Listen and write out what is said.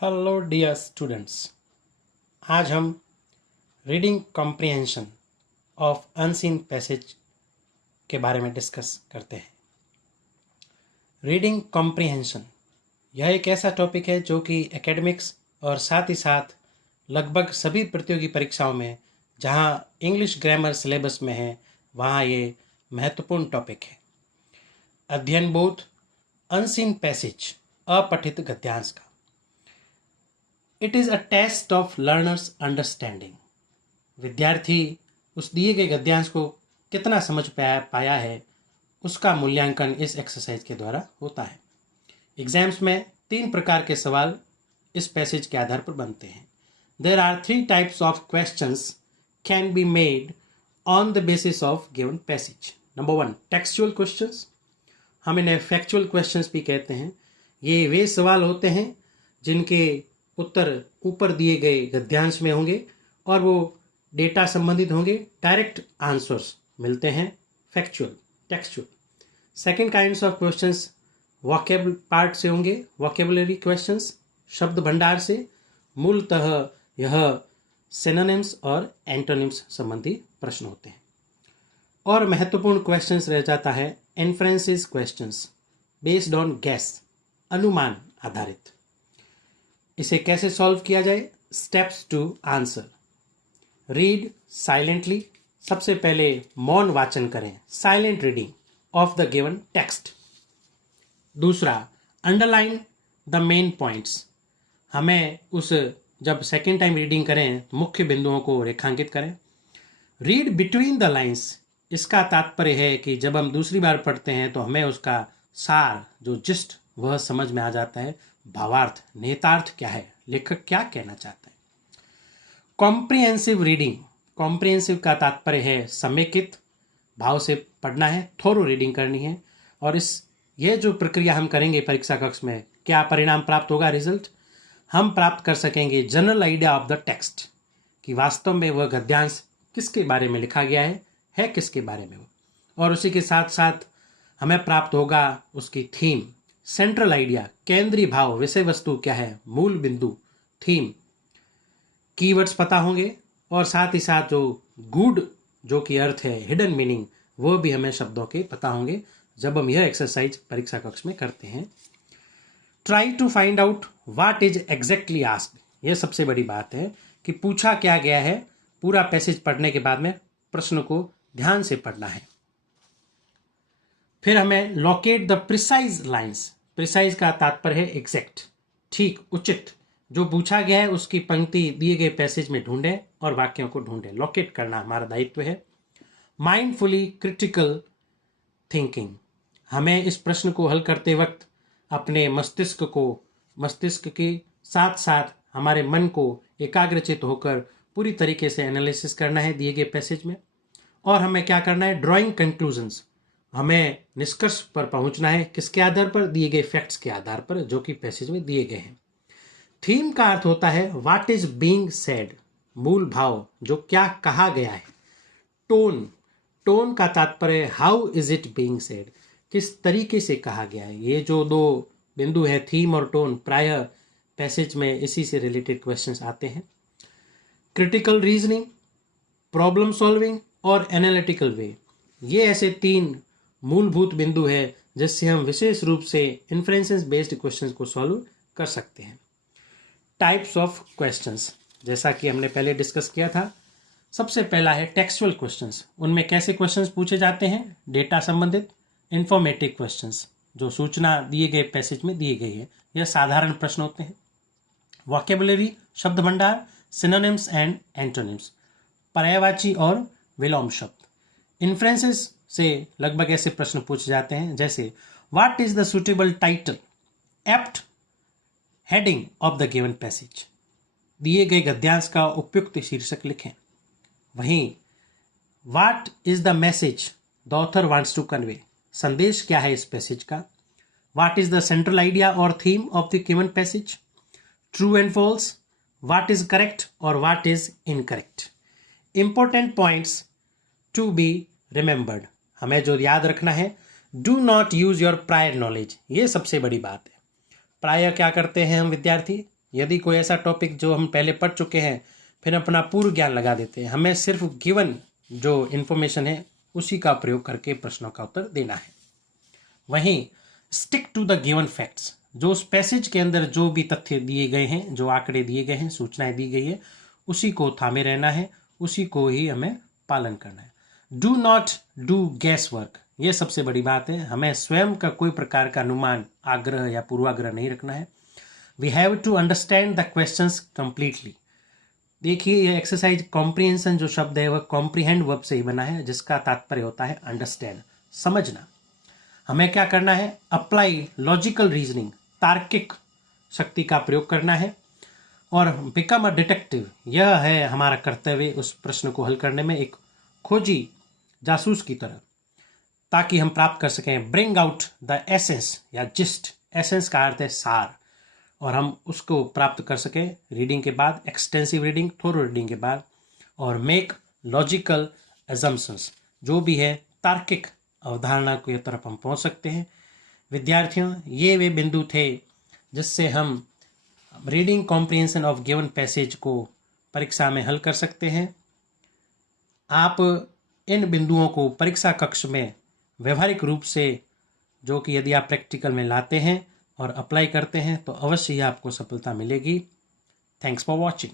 Hello dear students. आज हम reading comprehension of unseen passage के बारे में डिस्कस करते हैं। रीडिंग कॉम्प्रिहेंशन यह एक ऐसा टॉपिक है जो कि एकेडमिक्स और साथ ही साथ लगभग सभी प्रतियोगी परीक्षाओं में जहां इंग्लिश ग्रामर सिलेबस में है वहां ये महत्वपूर्ण टॉपिक है। अध्ययन बोध अनसीन पैसेज अपठित गद्यांश का। It is a test of learners understanding. विद्यार्थी उस दिए गए गद्यांश को कितना समझ पाया है उसका मूल्यांकन इस एक्सरसाइज के द्वारा होता है। एग्जाम्स में 3 प्रकार के सवाल इस पैसेज के आधार पर बनते हैं। There are 3 types of questions can be made on the basis of given passage. Number 1 textual questions, हम इन्हें फैक्चुअल क्वेश्चंस भी कहते हैं। ये वे सवाल होते हैं जिनके उत्तर ऊपर दिए गए गद्यांश में होंगे और वो डेटा संबंधित होंगे, डायरेक्ट आंसर्स मिलते हैं factual textual. Second kinds of questions vocable part से होंगे, वोकेबुलरी क्वेश्चंस शब्द भंडार से। मूलतः यह सिनोनिम्स और एंटोनिम्स संबंधी प्रश्न होते हैं। और महत्वपूर्ण क्वेश्चंस रह जाता है inferences questions based on guess, अनुमान आधारित। इसे कैसे सॉल्व किया जाए? Steps to answer. Read silently, सबसे पहले मौन वाचन करें, silent reading of the given text. दूसरा, अंडरलाइन द मेन पॉइंट्स, हमें जब सेकेंड टाइम रीडिंग करें मुख्य बिंदुओं को रेखांकित करें। रीड बिटवीन द लाइन्स, इसका तात्पर्य है कि जब हम दूसरी बार पढ़ते हैं तो हमें उसका सार जो जिस्ट वह समझ में आ जाता है, भावार्थ नेतार्थ क्या है, लेखक क्या कहना चाहता है। कॉम्प्रिहेंसिव रीडिंग, कॉम्प्रिहेंसिव का तात्पर्य है समेकित भाव से पढ़ना है, थोरो रीडिंग करनी है। और ये जो प्रक्रिया हम करेंगे परीक्षा कक्ष में, क्या परिणाम प्राप्त होगा? रिजल्ट हम प्राप्त कर सकेंगे general idea of the text, कि वास्तव में वह गद्यांश किसके बारे में लिखा गया है किसके बारे में वो। और उसी के साथ साथ हमें प्राप्त होगा उसकी थीम, सेंट्रल आइडिया, केंद्रीय भाव, विषय वस्तु क्या है, मूल बिंदु, थीम, कीवर्ड्स पता होंगे। और साथ ही साथ जो गूढ़ जो कि अर्थ है, हिडन मीनिंग, वो भी हमें शब्दों के पता होंगे जब हम यह एक्सरसाइज परीक्षा कक्ष में करते हैं। Try to find out what is exactly asked, यह सबसे बड़ी बात है कि पूछा क्या गया है। पूरा पैसेज पढ़ने के बाद में प्रश्न को ध्यान से पढ़ना है। फिर हमें locate the precise lines, precise का तात्पर्य है एग्जैक्ट, ठीक, उचित। जो पूछा गया है उसकी पंक्ति दिए गए पैसेज में ढूंढें और वाक्यों को ढूंढें, लोकेट करना हमारा दायित्व है। माइंडफुली क्रिटिकल थिंकिंग, हमें इस प्रश्न को हल करते वक्त अपने मस्तिष्क के साथ साथ हमारे मन को एकाग्रचित होकर पूरी तरीके से एनालिसिस करना है दिए गए पैसेज में। और हमें क्या करना है? ड्राइंग कंक्लूजन्स, हमें निष्कर्ष पर पहुंचना है किसके आधार पर? दिए गए फैक्ट्स के आधार पर जो कि पैसेज में दिए गए हैं। थीम का अर्थ होता है व्हाट इज बीइंग सेड, मूल भाव, जो क्या कहा गया है। टोन का तात्पर्य how is it being said, किस तरीके से कहा गया है। ये जो 2 बिंदु है, थीम और टोन, प्राय पैसेज में इसी से रिलेटेड क्वेश्चंस आते हैं। क्रिटिकल रीजनिंग, प्रॉब्लम सॉल्विंग और एनालिटिकल वे, ये ऐसे 3 मूलभूत बिंदु है जिससे हम विशेष रूप से इन्फ्रेंसेस बेस्ड क्वेश्चंस को सॉल्व कर सकते हैं। टाइप्स ऑफ क्वेश्चंस, जैसा कि हमने पहले डिस्कस किया था, सबसे पहला है टेक्सचुअल क्वेश्चंस। उनमें कैसे क्वेश्चंस पूछे जाते हैं? डेटा संबंधित, इंफॉर्मेटिव क्वेश्चंस, जो सूचना दिए गए पैसेज में दी गई है, यह साधारण प्रश्न होते हैं। वोकेबुलरी, शब्द भंडार, सिनोनिम्स एंड एंटोनिम्स, पर्यायवाची और विलोम शब्द। इन्फ्रेंसेस से लगभग ऐसे प्रश्न पूछे जाते हैं जैसे what is the suitable title, apt heading of the given passage, दिए गए गद्यांश का उपयुक्त शीर्षक लिखें। वहीं what is the message the author wants to convey, संदेश क्या है इस पैसेज का। What is the central idea और theme of the given passage. True and false, what is correct और what is incorrect. Important points to be remembered, हमें जो याद रखना है, do not use your prior knowledge, ये सबसे बड़ी बात है। प्राय क्या करते हैं हम विद्यार्थी? यदि कोई ऐसा टॉपिक जो हम पहले पढ़ चुके हैं फिर अपना पूर्व ज्ञान लगा देते हैं। हमें सिर्फ गिवन जो इन्फॉर्मेशन है उसी का प्रयोग करके प्रश्नों का उत्तर देना है। वहीं stick to the given facts, जो उस पैसेज के अंदर जो भी तथ्य दिए गए हैं, जो आंकड़े दिए गए हैं, सूचनाएं दी गई है, उसी को थामे रहना है, उसी को ही हमें पालन करना है। Do not do gas work, ये सबसे बड़ी बात है। हमें स्वयं का कोई प्रकार का अनुमान, आग्रह या पूर्वाग्रह नहीं रखना है। We have to understand the questions completely. देखिए ये एक्सरसाइज कॉम्प्रिहेंशन जो शब्द है वह कॉम्प्रीहेंड वर्ब से ही बना है, जिसका तात्पर्य होता है अंडरस्टैंड, समझना। हमें क्या करना है? अप्लाई लॉजिकल रीजनिंग, तार्किक शक्ति का प्रयोग करना है। और बिकम अ डिटेक्टिव, यह है हमारा कर्तव्य उस प्रश्न को हल करने में, एक खोजी जासूस की तरह, ताकि हम प्राप्त कर सकें ब्रिंग आउट द एसेंस या जिस्ट। एसेंस का अर्थ है सार, और हम उसको प्राप्त कर सकें रीडिंग के बाद, एक्सटेंसिव रीडिंग, थोरो रीडिंग के बाद। और मेक लॉजिकल एजम्पशंस, जो भी है तार्किक अवधारणा की तरफ हम पहुंच सकते हैं। विद्यार्थियों, ये वे बिंदु थे जिससे हम reading comprehension of given passage को परीक्षा में हल कर सकते हैं। आप इन बिंदुओं को परीक्षा कक्ष में व्यवहारिक रूप से, जो कि यदि आप प्रैक्टिकल में लाते हैं और अप्लाई करते हैं तो अवश्य ही आपको सफलता मिलेगी। Thanks for watching.